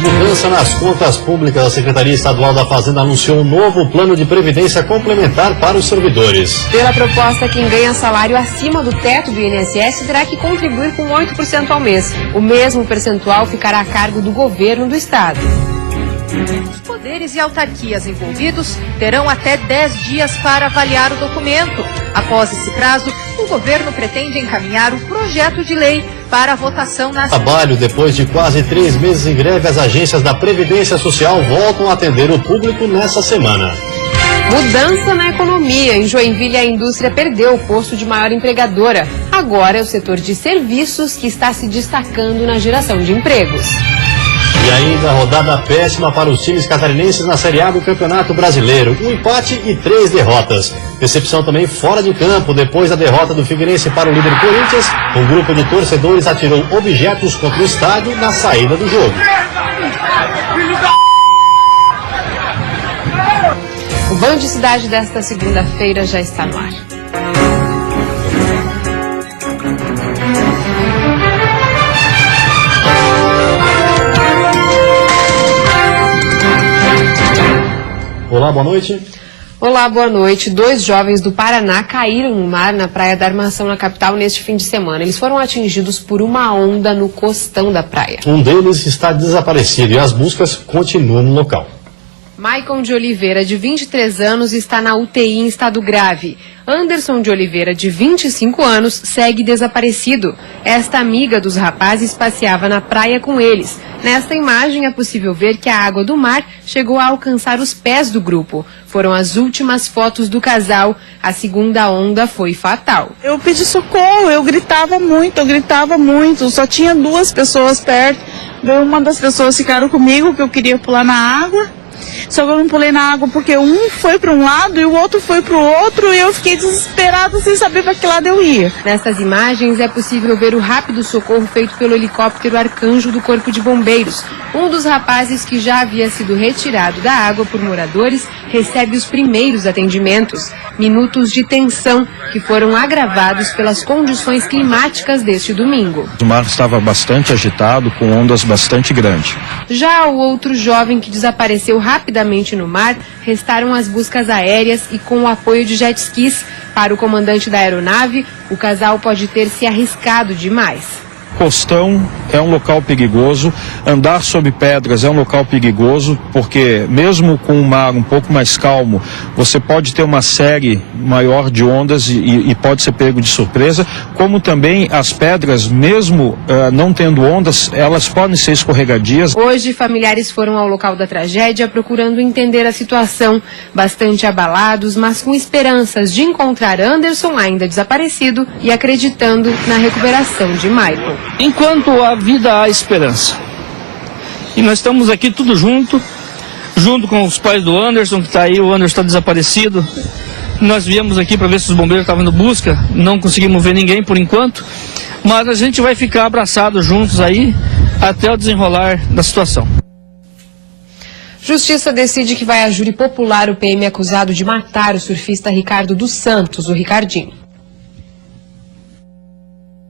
Mudança nas contas públicas. A Secretaria Estadual da Fazenda anunciou um novo plano de previdência complementar para os servidores. Pela proposta, quem ganha salário acima do teto do INSS terá que contribuir com 8% ao mês. O mesmo percentual ficará a cargo do governo do estado. Os poderes e autarquias envolvidos terão até 10 dias para avaliar o documento. Após esse prazo, o governo pretende encaminhar o projeto de lei para a votação na... Trabalho. Depois de quase 3 meses em greve, as agências da Previdência Social voltam a atender o público nessa semana. Mudança na economia. Em Joinville, a indústria perdeu o posto de maior empregadora. Agora é o setor de serviços que está se destacando na geração de empregos. E ainda rodada péssima para os times catarinenses na Série A do Campeonato Brasileiro. 1 empate e 3 derrotas. Decepção também fora de campo. Depois da derrota do Figueirense para o líder Corinthians, um grupo de torcedores atirou objetos contra o estádio na saída do jogo. O Band Cidade desta segunda-feira já está no ar. Olá, boa noite. Olá, boa noite. 2 jovens do Paraná caíram no mar na Praia da Armação, na capital, neste fim de semana. Eles foram atingidos por uma onda no costão da praia. Um deles está desaparecido e as buscas continuam no local. Maicon de Oliveira, de 23 anos, está na UTI em estado grave. Anderson de Oliveira, de 25 anos, segue desaparecido. Esta amiga dos rapazes passeava na praia com eles. Nesta imagem é possível ver que a água do mar chegou a alcançar os pés do grupo. Foram as últimas fotos do casal. A segunda onda foi fatal. Eu pedi socorro, eu gritava muito. Só tinha 2 pessoas perto. Uma das pessoas ficaram comigo, que eu queria pular na água. Só que eu não pulei na água porque um foi para um lado e o outro foi para o outro e eu fiquei desesperada sem saber para que lado eu ia. Nessas imagens é possível ver o rápido socorro feito pelo helicóptero Arcanjo do Corpo de Bombeiros. Um dos rapazes que já havia sido retirado da água por moradores recebe os primeiros atendimentos. Minutos de tensão que foram agravados pelas condições climáticas deste domingo. O mar estava bastante agitado, com ondas bastante grandes. Já o outro jovem que desapareceu rapidamente no mar, restaram as buscas aéreas e com o apoio de jet skis. Para o comandante da aeronave, o casal pode ter se arriscado demais. Costão é um local perigoso, andar sobre pedras é um local perigoso, porque mesmo com o mar um pouco mais calmo, você pode ter uma série maior de ondas e pode ser pego de surpresa, como também as pedras, mesmo não tendo ondas, elas podem ser escorregadias. Hoje, familiares foram ao local da tragédia procurando entender a situação, bastante abalados, mas com esperanças de encontrar Anderson, ainda desaparecido, e acreditando na recuperação de Michael. Enquanto há vida, há esperança. E nós estamos aqui tudo junto com os pais do Anderson, que está aí, o Anderson está desaparecido. Nós viemos aqui para ver se os bombeiros estavam indo busca, não conseguimos ver ninguém por enquanto, mas a gente vai ficar abraçados juntos aí até o desenrolar da situação. Justiça decide que vai a júri popular o PM acusado de matar o surfista Ricardo dos Santos, o Ricardinho.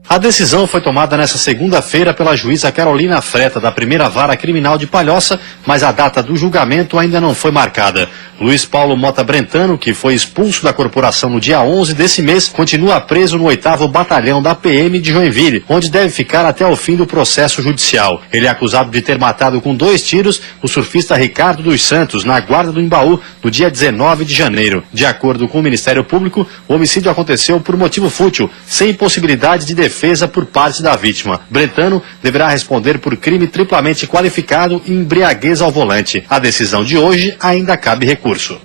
A decisão foi tomada nesta segunda-feira pela juíza Carolina Freta, da primeira vara criminal de Palhoça, mas a data do julgamento ainda não foi marcada. Luiz Paulo Mota Brentano, que foi expulso da corporação no dia 11 desse mês, continua preso no 8º Batalhão da PM de Joinville, onde deve ficar até o fim do processo judicial. Ele é acusado de ter matado com 2 tiros o surfista Ricardo dos Santos, na Guarda do Embaú, no dia 19 de janeiro. De acordo com o Ministério Público, o homicídio aconteceu por motivo fútil, sem possibilidade de defesa por parte da vítima. Brentano deverá responder por crime triplamente qualificado e embriaguez ao volante. A decisão de hoje ainda cabe recurso.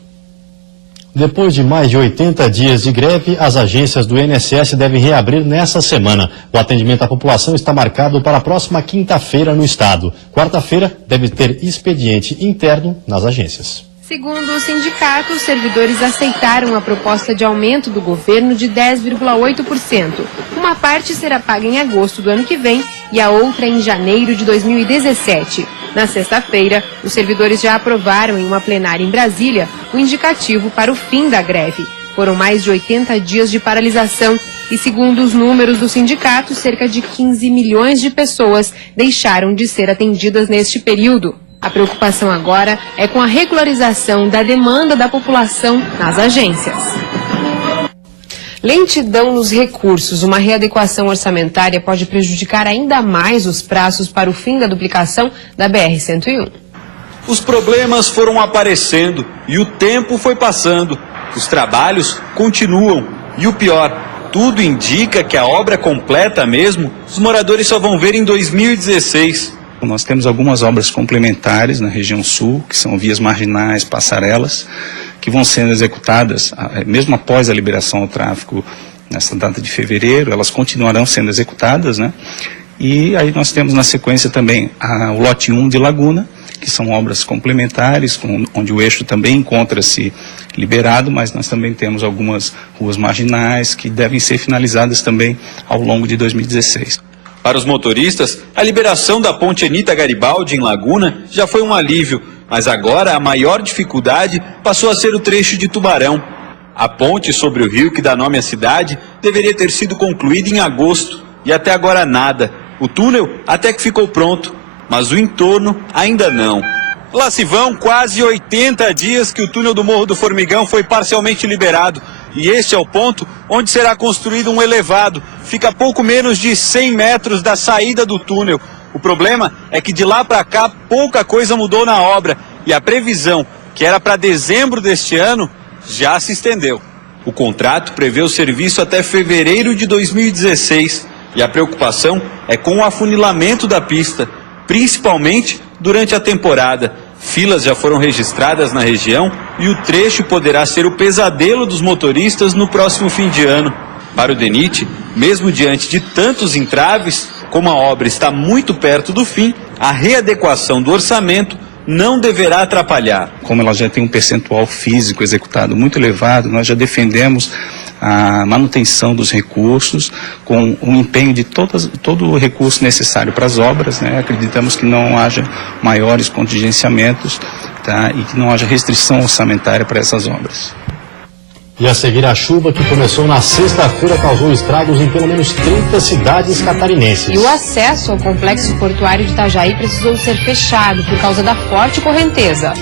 Depois de mais de 80 dias de greve, as agências do INSS devem reabrir nessa semana. O atendimento à população está marcado para a próxima quinta-feira no estado. Quarta-feira deve ter expediente interno nas agências. Segundo o sindicato, os servidores aceitaram a proposta de aumento do governo de 10,8%. Uma parte será paga em agosto do ano que vem e a outra em janeiro de 2017. Na sexta-feira, os servidores já aprovaram em uma plenária em Brasília o indicativo para o fim da greve. Foram mais de 80 dias de paralisação E segundo os números do sindicato, cerca de 15 milhões de pessoas deixaram de ser atendidas neste período. A preocupação agora é com a regularização da demanda da população nas agências. Lentidão nos recursos. Uma readequação orçamentária pode prejudicar ainda mais os prazos para o fim da duplicação da BR-101. Os problemas foram aparecendo e o tempo foi passando. Os trabalhos continuam. E o pior, tudo indica que a obra completa mesmo, os moradores só vão ver em 2016. Nós temos algumas obras complementares na região sul, que são vias marginais, passarelas, que vão sendo executadas, mesmo após a liberação ao tráfego nessa data de fevereiro, elas continuarão sendo executadas, né? E aí nós temos na sequência também o lote 1 de Laguna, que são obras complementares, onde o eixo também encontra-se liberado, mas nós também temos algumas ruas marginais que devem ser finalizadas também ao longo de 2016. Para os motoristas, a liberação da ponte Anita Garibaldi em Laguna já foi um alívio, mas agora a maior dificuldade passou a ser o trecho de Tubarão. A ponte sobre o rio que dá nome à cidade deveria ter sido concluída em agosto e até agora nada. O túnel até que ficou pronto, mas o entorno ainda não. Lá se vão quase 80 dias que o túnel do Morro do Formigão foi parcialmente liberado. E este é o ponto onde será construído um elevado. Fica a pouco menos de 100 metros da saída do túnel. O problema é que de lá para cá pouca coisa mudou na obra. E a previsão, que era para dezembro deste ano, já se estendeu. O contrato prevê o serviço até fevereiro de 2016. E a preocupação é com o afunilamento da pista, principalmente durante a temporada. Filas já foram registradas na região e o trecho poderá ser o pesadelo dos motoristas no próximo fim de ano. Para o DENIT, mesmo diante de tantos entraves, como a obra está muito perto do fim, a readequação do orçamento não deverá atrapalhar. Como ela já tem um percentual físico executado muito elevado, nós já defendemos a manutenção dos recursos com o empenho de todo o recurso necessário para as obras, né? Acreditamos que não haja maiores contingenciamentos, tá? E que não haja restrição orçamentária para essas obras. E a seguir, a chuva que começou na sexta-feira causou estragos em pelo menos 30 cidades catarinenses. E o acesso ao complexo portuário de Itajaí precisou ser fechado por causa da forte correnteza.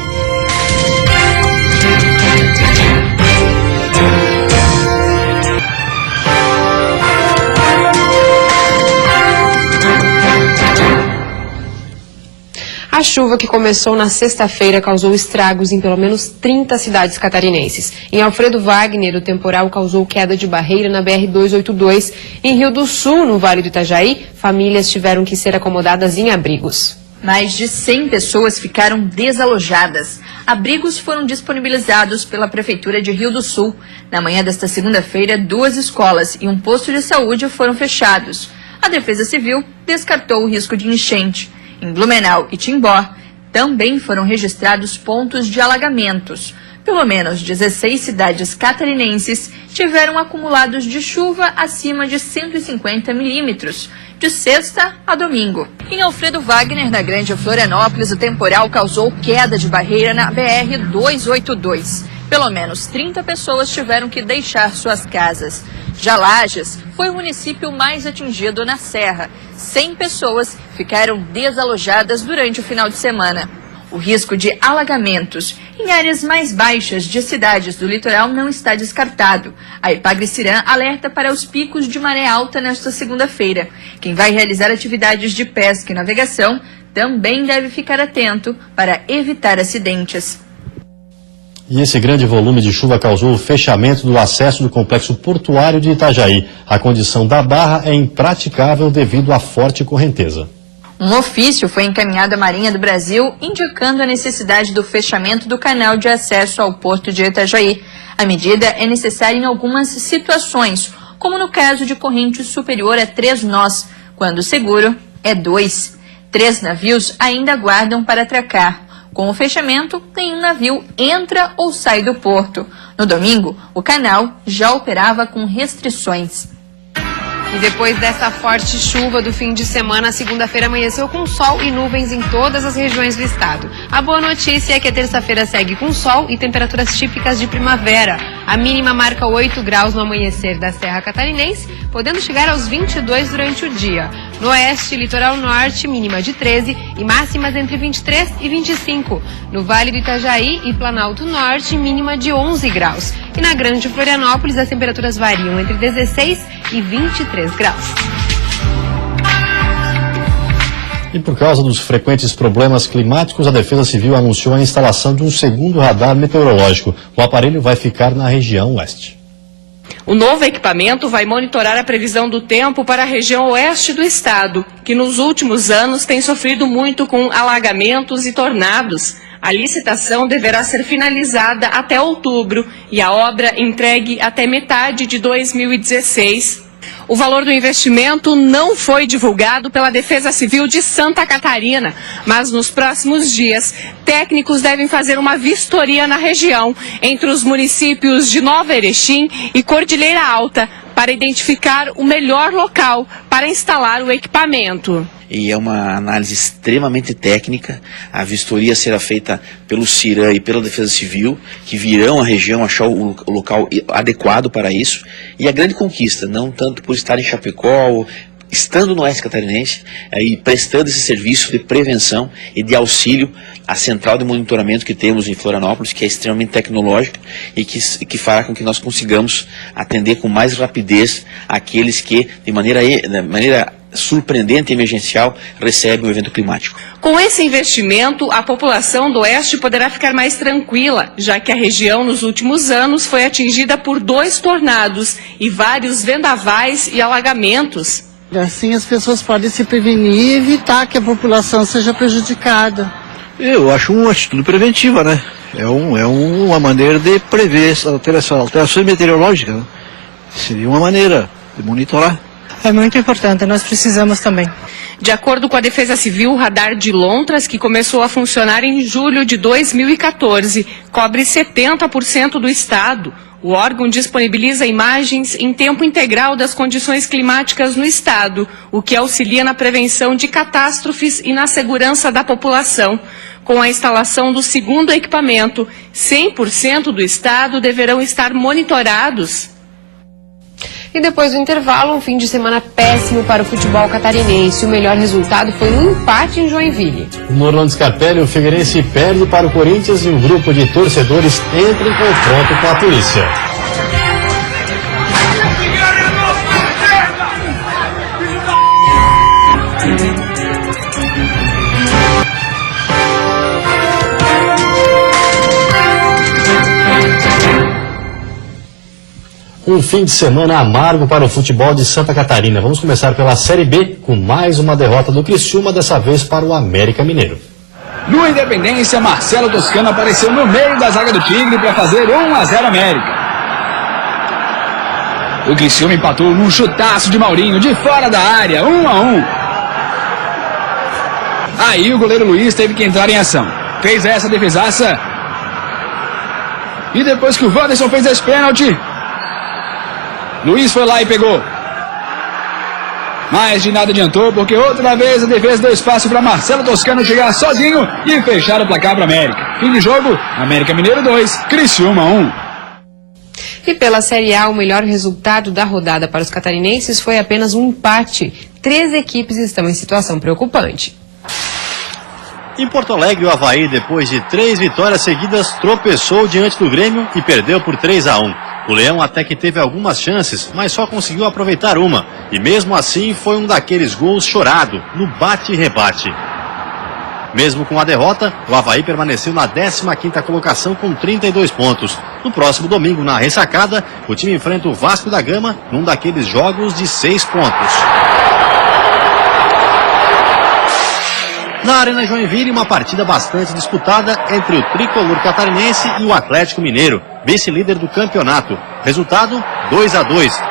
A chuva que começou na sexta-feira causou estragos em pelo menos 30 cidades catarinenses. Em Alfredo Wagner, o temporal causou queda de barreira na BR-282. Em Rio do Sul, no Vale do Itajaí, famílias tiveram que ser acomodadas em abrigos. Mais de 100 pessoas ficaram desalojadas. Abrigos foram disponibilizados pela Prefeitura de Rio do Sul. Na manhã desta segunda-feira, 2 escolas e um posto de saúde foram fechados. A Defesa Civil descartou o risco de enchente. Em Blumenau e Timbó, também foram registrados pontos de alagamentos. Pelo menos 16 cidades catarinenses tiveram acumulados de chuva acima de 150 milímetros, de sexta a domingo. Em Alfredo Wagner, na Grande Florianópolis, o temporal causou queda de barreira na BR-282. Pelo menos 30 pessoas tiveram que deixar suas casas. Já Lages foi o município mais atingido na Serra. 100 pessoas ficaram desalojadas durante o final de semana. O risco de alagamentos em áreas mais baixas de cidades do litoral não está descartado. A Ipagre-Cirã alerta para os picos de maré alta nesta segunda-feira. Quem vai realizar atividades de pesca e navegação também deve ficar atento para evitar acidentes. E esse grande volume de chuva causou o fechamento do acesso do complexo portuário de Itajaí. A condição da barra é impraticável devido à forte correnteza. Um ofício foi encaminhado à Marinha do Brasil indicando a necessidade do fechamento do canal de acesso ao porto de Itajaí. A medida é necessária em algumas situações, como no caso de corrente superior a 3 nós, quando o seguro é 2. 3 navios ainda aguardam para atracar. Com o fechamento, nenhum navio entra ou sai do porto. No domingo, o canal já operava com restrições. E depois dessa forte chuva do fim de semana, a segunda-feira amanheceu com sol e nuvens em todas as regiões do estado. A boa notícia é que a terça-feira segue com sol e temperaturas típicas de primavera. A mínima marca 8 graus no amanhecer da Serra Catarinense, podendo chegar aos 22 durante o dia. No oeste e litoral norte, mínima de 13 e máximas entre 23 e 25. No Vale do Itajaí e Planalto Norte, mínima de 11 graus. E na Grande Florianópolis, as temperaturas variam entre 16 e 23 graus. E por causa dos frequentes problemas climáticos, a Defesa Civil anunciou a instalação de um segundo radar meteorológico. O aparelho vai ficar na região oeste. O novo equipamento vai monitorar a previsão do tempo para a região oeste do estado, que nos últimos anos tem sofrido muito com alagamentos e tornados. A licitação deverá ser finalizada até outubro e a obra entregue até metade de 2016. O valor do investimento não foi divulgado pela Defesa Civil de Santa Catarina, mas nos próximos dias, técnicos devem fazer uma vistoria na região, entre os municípios de Nova Erechim e Cordilheira Alta, para identificar o melhor local para instalar o equipamento. E é uma análise extremamente técnica. A vistoria será feita pelo CIRAM e pela Defesa Civil, que virão à região achar o local adequado para isso. E a grande conquista, não tanto por estar em Chapecó, ou estando no Oeste Catarinense, e prestando esse serviço de prevenção e de auxílio à central de monitoramento que temos em Florianópolis, que é extremamente tecnológica e que fará com que nós consigamos atender com mais rapidez aqueles que, de maneira surpreendente e emergencial, recebem o evento climático. Com esse investimento, a população do Oeste poderá ficar mais tranquila, já que a região nos últimos anos foi atingida por 2 tornados e vários vendavais e alagamentos. Assim as pessoas podem se prevenir e evitar que a população seja prejudicada. Eu acho uma atitude preventiva, né? É uma maneira de prever essa alteração meteorológica, né? Seria uma maneira de monitorar. É muito importante, nós precisamos também. De acordo com a Defesa Civil, o radar de Lontras, que começou a funcionar em julho de 2014, cobre 70% do estado. O órgão disponibiliza imagens em tempo integral das condições climáticas no estado, o que auxilia na prevenção de catástrofes e na segurança da população. Com a instalação do segundo equipamento, 100% do estado deverão estar monitorados. E depois do intervalo, um fim de semana péssimo para o futebol catarinense. O melhor resultado foi um empate em Joinville. No Orlando Scarpelli, o Figueirense perde para o Corinthians e um grupo de torcedores entra em confronto com a polícia. Um fim de semana amargo para o futebol de Santa Catarina. Vamos começar pela Série B, com mais uma derrota do Criciúma, dessa vez para o América Mineiro. No Independência, Marcelo Toscano apareceu no meio da zaga do Tigre para fazer 1-0 América. O Criciúma empatou num chutaço de Maurinho, de fora da área, 1-1. Aí o goleiro Luiz teve que entrar em ação. Fez essa defesaça. E depois que o Wanderson fez esse pênalti, Luiz foi lá e pegou. Mas de nada adiantou, porque outra vez a defesa deu espaço para Marcelo Toscano chegar sozinho e fechar o placar para América. Fim de jogo, América Mineiro 2, Criciúma 1. E pela Série A, o melhor resultado da rodada para os catarinenses foi apenas um empate. 3 equipes estão em situação preocupante. Em Porto Alegre, o Avaí, depois de 3 vitórias seguidas, tropeçou diante do Grêmio e perdeu por 3-1. O Leão até que teve algumas chances, mas só conseguiu aproveitar uma. E mesmo assim foi um daqueles gols chorado, no bate e rebate. Mesmo com a derrota, o Avaí permaneceu na 15ª colocação com 32 pontos. No próximo domingo, na ressacada, o time enfrenta o Vasco da Gama num daqueles jogos de 6 pontos. Na Arena Joinville, uma partida bastante disputada entre o tricolor catarinense e o Atlético Mineiro, vice-líder do campeonato. Resultado, 2-2.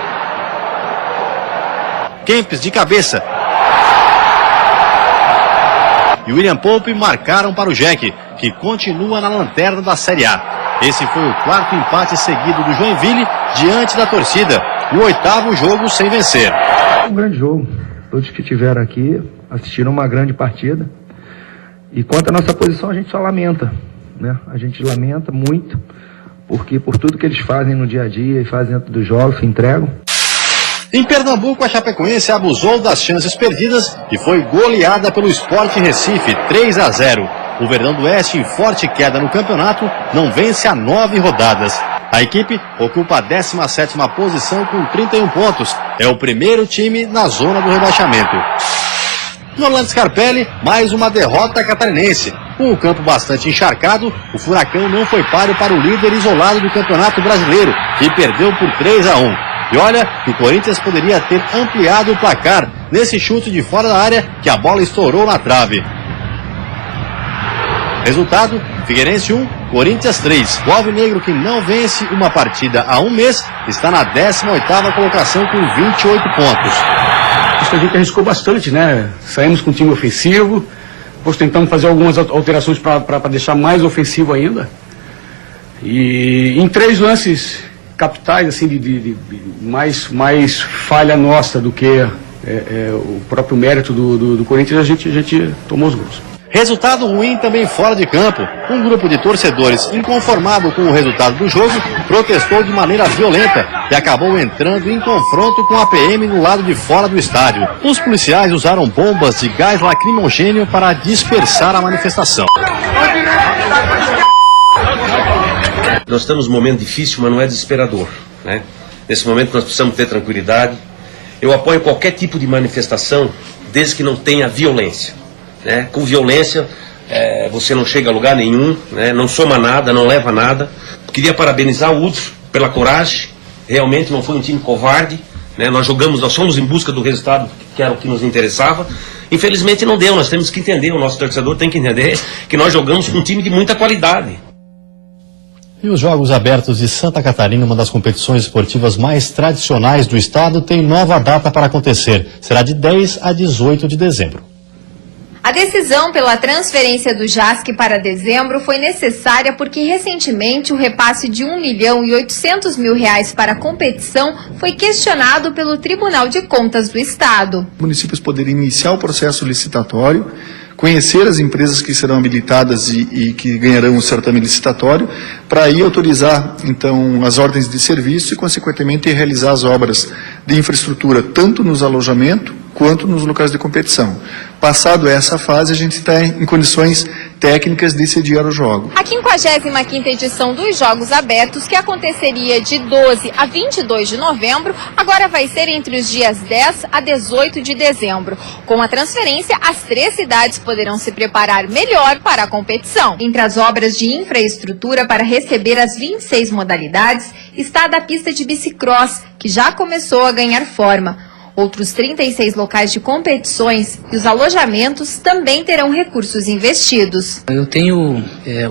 Kempes de cabeça e William Pope marcaram para o Jack, que continua na lanterna da Série A. Esse foi o 4º empate seguido do Joinville diante da torcida, o 8º jogo sem vencer. Um grande jogo. Todos que estiveram aqui assistiram uma grande partida. E quanto à nossa posição, a gente só lamenta, né? A gente lamenta muito, porque por tudo que eles fazem no dia a dia e fazem dentro dos jogos, se entregam. Em Pernambuco, a Chapecoense abusou das chances perdidas e foi goleada pelo Sport Recife, 3-0. O Verdão do Oeste, em forte queda no campeonato, não vence há 9 rodadas. A equipe ocupa a 17ª posição com 31 pontos. É o primeiro time na zona do rebaixamento. No Orlando Scarpelli, mais uma derrota catarinense. Com o campo bastante encharcado, o Furacão não foi páreo para o líder isolado do Campeonato Brasileiro, que perdeu por 3-1. E olha que o Corinthians poderia ter ampliado o placar nesse chute de fora da área que a bola estourou na trave. Resultado, Figueirense 1, Corinthians 3. O Alvinegro, que não vence uma partida há um mês, está na 18ª colocação com 28 pontos. A gente arriscou bastante, né? Saímos com um time ofensivo, depois tentamos fazer algumas alterações para deixar mais ofensivo ainda. E em 3 lances capitais, assim, de mais falha nossa do que o próprio mérito do Corinthians, a gente tomou os gols. Resultado ruim também fora de campo. Um grupo de torcedores inconformado com o resultado do jogo protestou de maneira violenta e acabou entrando em confronto com a PM no lado de fora do estádio. Os policiais usaram bombas de gás lacrimogêneo para dispersar a manifestação. Nós estamos num momento difícil, mas não é desesperador, né? Nesse momento nós precisamos ter tranquilidade. Eu apoio qualquer tipo de manifestação, desde que não tenha violência, né? Com violência você não chega a lugar nenhum, né? Não soma nada, não leva a nada. Queria parabenizar o Hudson pela coragem. Realmente não foi um time covarde, né? Nós fomos em busca do resultado que era o que nos interessava. Infelizmente não deu, nós temos que entender, o nosso torcedor tem que entender que nós jogamos com um time de muita qualidade. E os Jogos Abertos de Santa Catarina, uma das competições esportivas mais tradicionais do estado, tem nova data para acontecer. Será de 10 a 18 de dezembro. A decisão pela transferência do JASC para dezembro foi necessária porque recentemente o repasse de R$1.800.000 para a competição foi questionado pelo Tribunal de Contas do Estado. Municípios poderem iniciar o processo licitatório, conhecer as empresas que serão habilitadas e que ganharão o certame licitatório, para aí autorizar, então, as ordens de serviço e, consequentemente, realizar as obras de infraestrutura, tanto nos alojamentos quanto nos locais de competição. Passado essa fase, a gente está em condições técnicas de sediar o jogo. A 55ª edição dos Jogos Abertos, que aconteceria de 12 a 22 de novembro, agora vai ser entre os dias 10 a 18 de dezembro. Com a transferência, as 3 cidades poderão se preparar melhor para a competição. Entre as obras de infraestrutura para receber as 26 modalidades, está a da pista de bicicross, que já começou a ganhar forma. Outros 36 locais de competições e os alojamentos também terão recursos investidos. Eu tenho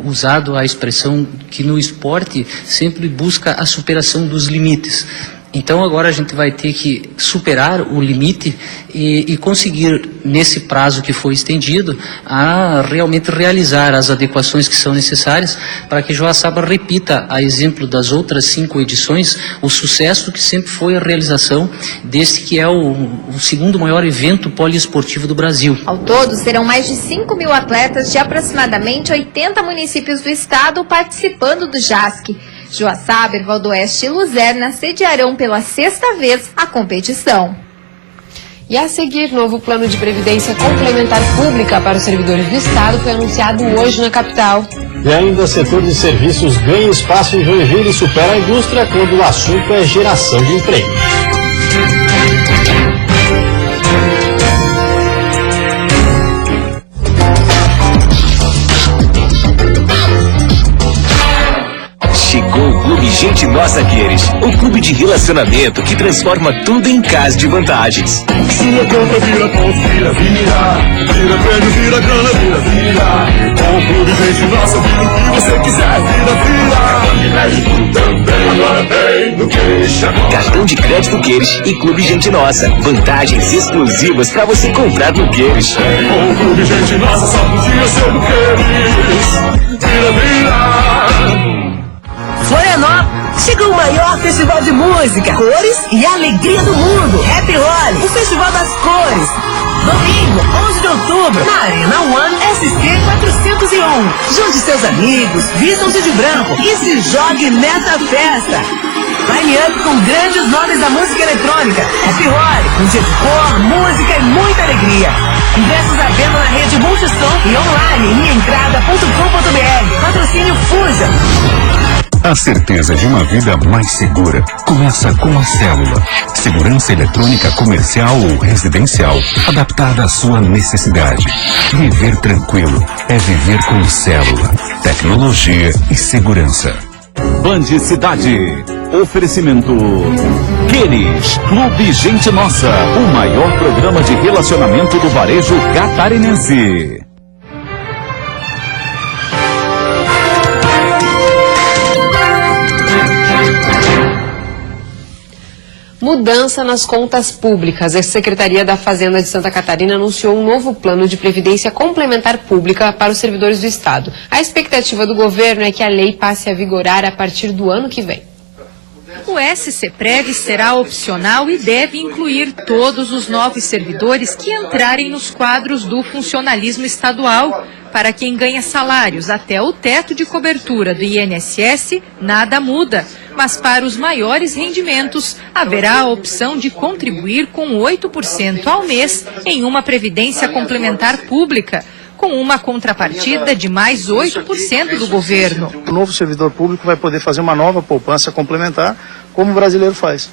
usado a expressão que no esporte sempre busca a superação dos limites. Então agora a gente vai ter que superar o limite e conseguir, nesse prazo que foi estendido, a realmente realizar as adequações que são necessárias para que Joaçaba repita, a exemplo das outras 5 edições, o sucesso que sempre foi a realização deste que é o segundo maior evento poliesportivo do Brasil. Ao todo, serão mais de 5.000 atletas de aproximadamente 80 municípios do estado participando do JASC. Joaçaba, Erval do Oeste e Luzerna sediarão pela 6ª vez a competição. E a seguir, novo plano de previdência complementar pública para os servidores do Estado foi anunciado hoje na capital. E ainda, setor de serviços ganha espaço em Joinville e supera a indústria quando o assunto é geração de emprego. Chegou o Clube Gente Nossa Queres, o clube de relacionamento que transforma tudo em casa de vantagens. Sua conta vira ponto, vira prêmio, vira grana, vira. Com o Clube Gente Nossa, vira o que você quiser, vira. Crédito também, agora tem no Queres. Cartão de crédito Queres e Clube Gente Nossa. Vantagens exclusivas para você comprar no Queres. Com o Clube Gente Nossa, só podia ser no Queres. Vira. Florianópolis, chegou o maior maior festival de música, cores e alegria do mundo. Happy Holi, o Festival das Cores. Domingo, 11 de outubro, na Arena One SC 401. Junte seus amigos, vistam-se de branco e se jogue nessa festa. Line-up com grandes nomes da música eletrônica. Happy Holi, um dia de cor, música e muita alegria. Ingressos à venda na rede Multissom e online em minhaentrada.com.br. Patrocínio Fuja. A certeza de uma vida mais segura começa com a Célula. Segurança eletrônica comercial ou residencial, adaptada à sua necessidade. Viver tranquilo é viver com Célula. Tecnologia e segurança. Band Cidade. Oferecimento Queres, Clube Gente Nossa, o maior programa de relacionamento do varejo catarinense. Mudança nas contas públicas. A Secretaria da Fazenda de Santa Catarina anunciou um novo plano de previdência complementar pública para os servidores do Estado. A expectativa do governo é que a lei passe a vigorar a partir do ano que vem. O SCPREV será opcional e deve incluir todos os novos servidores que entrarem nos quadros do funcionalismo estadual. Para quem ganha salários até o teto de cobertura do INSS, nada muda. Mas para os maiores rendimentos, haverá a opção de contribuir com 8% ao mês em uma previdência complementar pública, com uma contrapartida de mais 8% do governo. O novo servidor público vai poder fazer uma nova poupança complementar, como o brasileiro faz.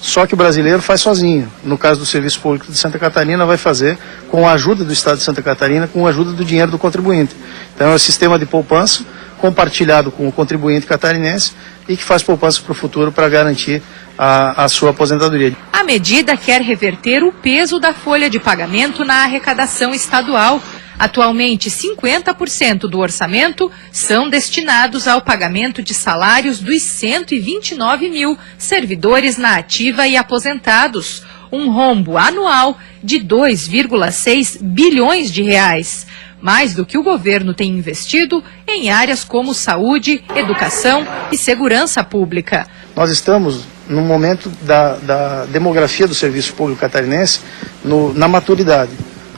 Só que o brasileiro faz sozinho. No caso do Serviço Público de Santa Catarina, vai fazer com a ajuda do Estado de Santa Catarina, com a ajuda do dinheiro do contribuinte. Então é um sistema de poupança compartilhado com o contribuinte catarinense e que faz poupança para o futuro para garantir a sua aposentadoria. A medida quer reverter o peso da folha de pagamento na arrecadação estadual. Atualmente, 50% do orçamento são destinados ao pagamento de salários dos 129 mil servidores na ativa e aposentados, um rombo anual de 2,6 bilhões de reais. Mais do que o governo tem investido em áreas como saúde, educação e segurança pública. Nós estamos no momento da demografia do serviço público catarinense na maturidade.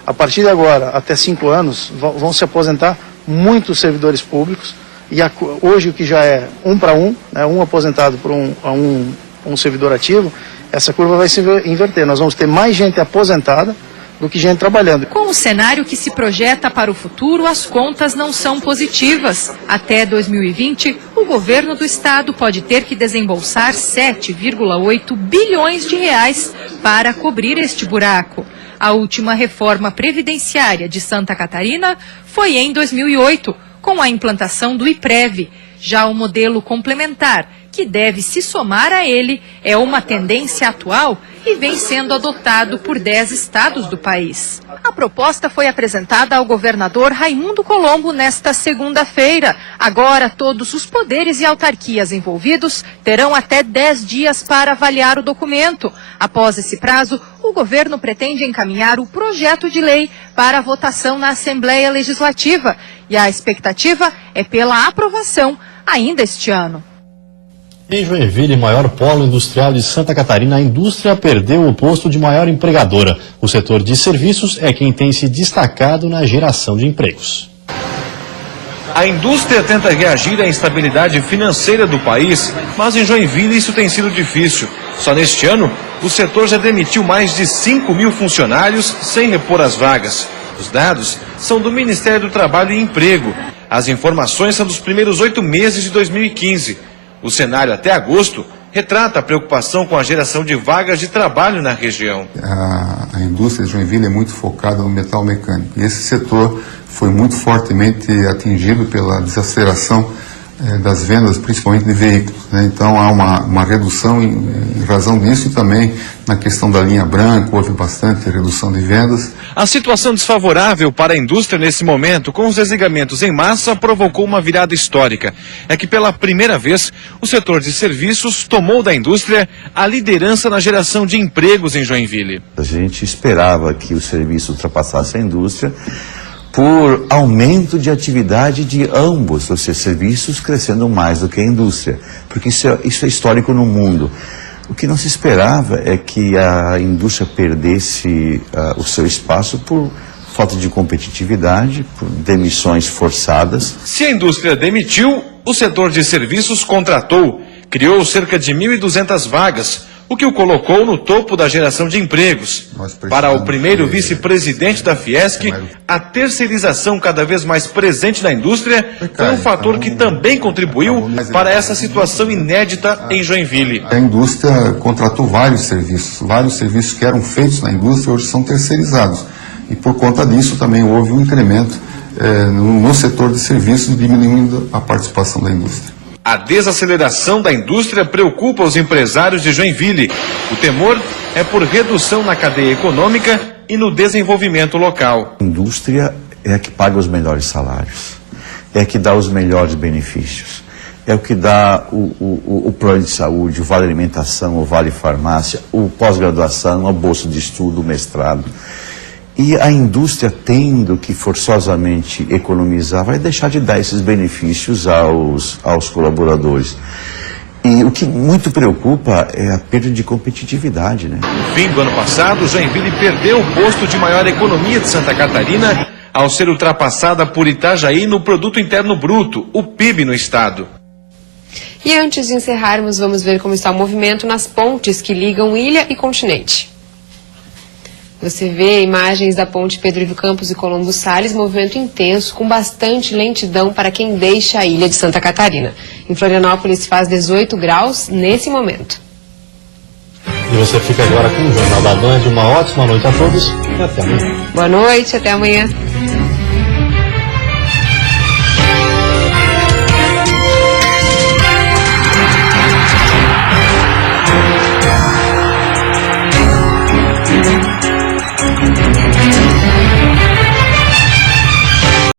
A partir de agora, até 5 anos, vão se aposentar muitos servidores públicos e hoje o que já é 1 para 1, né, um aposentado por um servidor ativo, essa curva vai se inverter. Nós vamos ter mais gente aposentada do que gente trabalhando. Com o cenário que se projeta para o futuro, as contas não são positivas. Até 2020, o governo do estado pode ter que desembolsar 7,8 bilhões de reais para cobrir este buraco. A última reforma previdenciária de Santa Catarina foi em 2008, com a implantação do IPREV. Já o modelo complementar, que deve se somar a ele, é uma tendência atual e vem sendo adotado por 10 estados do país. A proposta foi apresentada ao governador Raimundo Colombo nesta segunda-feira. Agora, todos os poderes e autarquias envolvidos terão até 10 dias para avaliar o documento. Após esse prazo, o governo pretende encaminhar o projeto de lei para votação na Assembleia Legislativa. E a expectativa é pela aprovação ainda este ano. Em Joinville, maior polo industrial de Santa Catarina, a indústria perdeu o posto de maior empregadora. O setor de serviços é quem tem se destacado na geração de empregos. A indústria tenta reagir à instabilidade financeira do país, mas em Joinville isso tem sido difícil. Só neste ano, o setor já demitiu mais de 5 mil funcionários sem repor as vagas. Os dados são do Ministério do Trabalho e Emprego. As informações são dos primeiros 8 meses de 2015. O cenário até agosto retrata a preocupação com a geração de vagas de trabalho na região. A indústria de Joinville é muito focada no metal mecânico. E esse setor foi muito fortemente atingido pela desaceleração das vendas, principalmente de veículos, né? Então há uma redução em razão disso e também na questão da linha branca houve bastante redução de vendas. A situação desfavorável para a indústria nesse momento, com os desligamentos em massa, provocou uma virada histórica. É que pela primeira vez, o setor de serviços tomou da indústria a liderança na geração de empregos em Joinville. A gente esperava que o serviço ultrapassasse a indústria, por aumento de atividade de ambos, ou seja, serviços crescendo mais do que a indústria, porque isso é histórico no mundo. O que não se esperava é que a indústria perdesse o seu espaço por falta de competitividade, por demissões forçadas. Se a indústria demitiu, o setor de serviços contratou, criou cerca de 1.200 vagas, o que o colocou no topo da geração de empregos. Para o primeiro vice-presidente da Fiesc, a terceirização cada vez mais presente na indústria foi um fator que também contribuiu para essa situação inédita em Joinville. A indústria contratou vários serviços que eram feitos na indústria hoje são terceirizados. E por conta disso também houve um incremento no setor de serviços, diminuindo a participação da indústria. A desaceleração da indústria preocupa os empresários de Joinville. O temor é por redução na cadeia econômica e no desenvolvimento local. A indústria é a que paga os melhores salários, é a que dá os melhores benefícios, é o que dá o plano de saúde, o vale alimentação, o vale farmácia, o pós-graduação, a bolsa de estudo, o mestrado. E a indústria, tendo que forçosamente economizar, vai deixar de dar esses benefícios aos colaboradores. E o que muito preocupa é a perda de competitividade, né? No fim do ano passado, Joinville perdeu o posto de maior economia de Santa Catarina ao ser ultrapassada por Itajaí no Produto Interno Bruto, o PIB no estado. E antes de encerrarmos, vamos ver como está o movimento nas pontes que ligam ilha e continente. Você vê imagens da ponte Pedro Ivo Campos e Colombo Salles, movimento intenso, com bastante lentidão para quem deixa a ilha de Santa Catarina. Em Florianópolis faz 18 graus nesse momento. E você fica agora com o Jornal da Band. Uma ótima noite a todos e até amanhã. Boa noite, até amanhã.